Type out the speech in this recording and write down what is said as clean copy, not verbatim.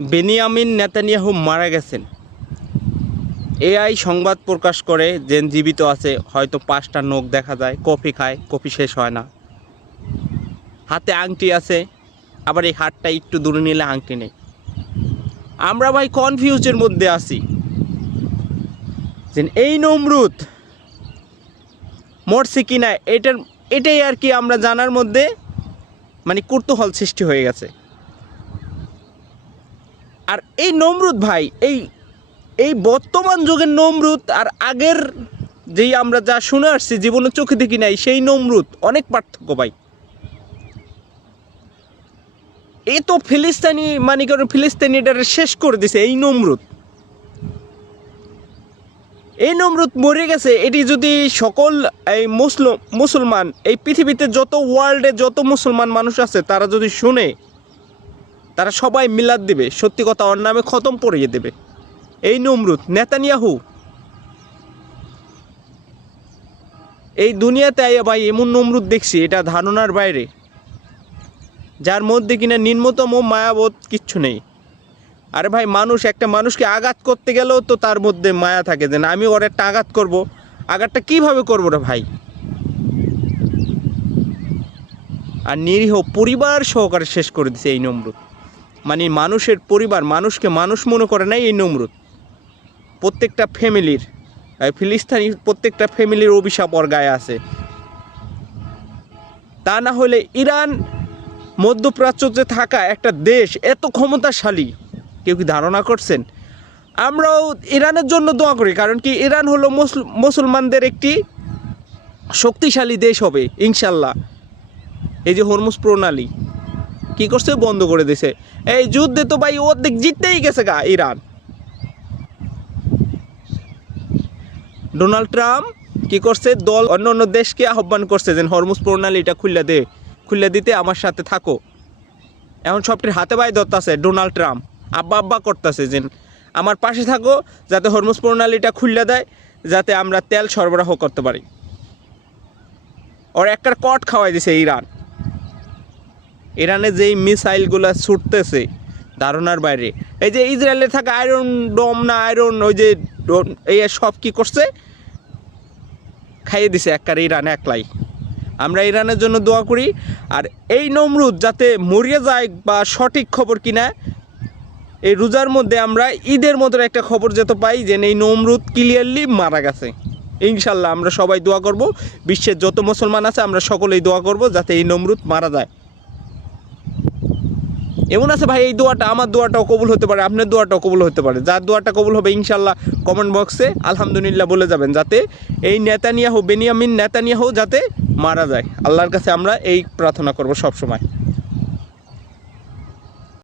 Benjamin Netanyahu মারা গেছেন। AI সংবাদ প্রকাশ করে যে জীবিত আছে, হয়তো 5টা নখ দেখা যায়, কফি খায়, কফি শেষ হয় না, হাতে আংটি আছে, আবার এই হাতটা একটু দূরে নিলে আংটি নেই। আমরা ভাই কনফিউজের মধ্যে আছি যে এই নমরুদ মরছে কিনা, এটাই আর কি আমরা জানার মধ্যে মানে কৌতূহল সৃষ্টি হয়ে গেছে। আর এই নমরুদ ভাই, এই বর্তমান যুগের নমরুদ আর আগের যেই আমরা যা শুনে আসছি, জীবনে চোখে দেখি নাই, সেই নমরুদ অনেক পার্থক্য ভাই। এই তো ফিলিস্তিনি মানে কারণ ফিলিস্তিনিটারে শেষ করে দিছে এই নমরুদ। এই নমরুদ মরে গেছে, এটি যদি সকল এই মুসলমান এই পৃথিবীতে যত ওয়ার্ল্ডে যত মুসলমান মানুষ আছে তারা যদি শুনে, তারা সবাই মিলাদ দিবে, সত্যি কথা ওর নামে খতম পড়িয়ে দেবে। এই নমরুদ নেতানিয়াহু এই দুনিয়াতে আইয়া ভাই এমন নমরুদ দেখছি, এটা ধারণার বাইরে, যার মধ্যে কিনা নিম্নতম মায়াবোধ কিচ্ছু নেই। আরে ভাই, একটা মানুষকে আঘাত করতে গেলেও তো তার মধ্যে মায়া থাকে, যে না আমি ওর একটা আঘাত করবো, আঘাতটা কীভাবে করবো রে ভাই। আর নিরীহ পরিবার সহকারে শেষ করে দিছে এই নমরুদ। মানে মানুষের পরিবার, মানুষকে মানুষ মনে করে নাই এই নমরুদ। প্রত্যেকটা ফ্যামিলির, ফিলিস্তিনি প্রত্যেকটা ফ্যামিলির অভিশাপ ওর গায়ে আছে। তা না হলে ইরান মধ্যপ্রাচ্যতে থাকা একটা দেশ এত ক্ষমতাশালী, কেউ কি ধারণা করছেন? আমরাও ইরানের জন্য দোয়া করি, কারণ কি ইরান হলো মুসলমানদের একটি শক্তিশালী দেশ হবে ইনশাল্লাহ। এই যে হরমুজ প্রণালী কি করছে, বন্ধ করে দিছে। এই যুদ্ধে তো ভাই অর্ধেক জিততেই গেছে গা ইরান। ডোনাল্ড ট্রাম্প কি করছে, অন্য দেশকে আহ্বান করছে যে হরমুজ প্রণালীটা খুলে দিতে আমার সাথে থাকো। এখন সবটির হাতে পায়ে ধরতেছে ডোনাল্ড ট্রাম্প, আব্বা করতেছে যে আমার পাশে থাকো, যাতে হরমুজ প্রণালীটা খুলে দেয়, যাতে আমরা তেল সরবরাহ করতে পারি। ওর একটা কট খাওয়াই দিছে ইরানে যেই মিসাইলগুলো ছুটতেছে ধারণার বাইরে। এই যে ইসরায়েলে থাকা আয়রন ডোম না আয়রন, ওই যে এই সব কি করছে, খাইয়ে দিছে একবারে ইরান একলাই। আমরা ইরানের জন্য দোয়া করি। আর এই নমরুদ যাতে মরিয়ে যায়, বা সঠিক খবর কিনা এই রোজার মধ্যে আমরা ঈদের মতো একটা খবর যেতে পাই যে এই নমরুদ ক্লিয়ারলি মারা গেছে। ইনশাল্লাহ আমরা সবাই দোয়া করব, বিশ্বের যত মুসলমান আছে আমরা সকলেই দোয়া করব যাতে এই নমরুদ মারা যায়। এমন আছে ভাই, এই দোয়াটা, আমার দোয়াটাও কবুল হতে পারে, আপনার দোয়াটাও কবুল হতে পারে। যার দোয়াটা কবুল হবে ইনশাল্লাহ কমেন্ট বক্সে আলহামদুলিল্লাহ বলে যাবেন, যাতে এই বেনিয়ামিন নেতানিয়াহু যাতে মারা যায়। আল্লাহর কাছে আমরা এই প্রার্থনা করব সব সময়।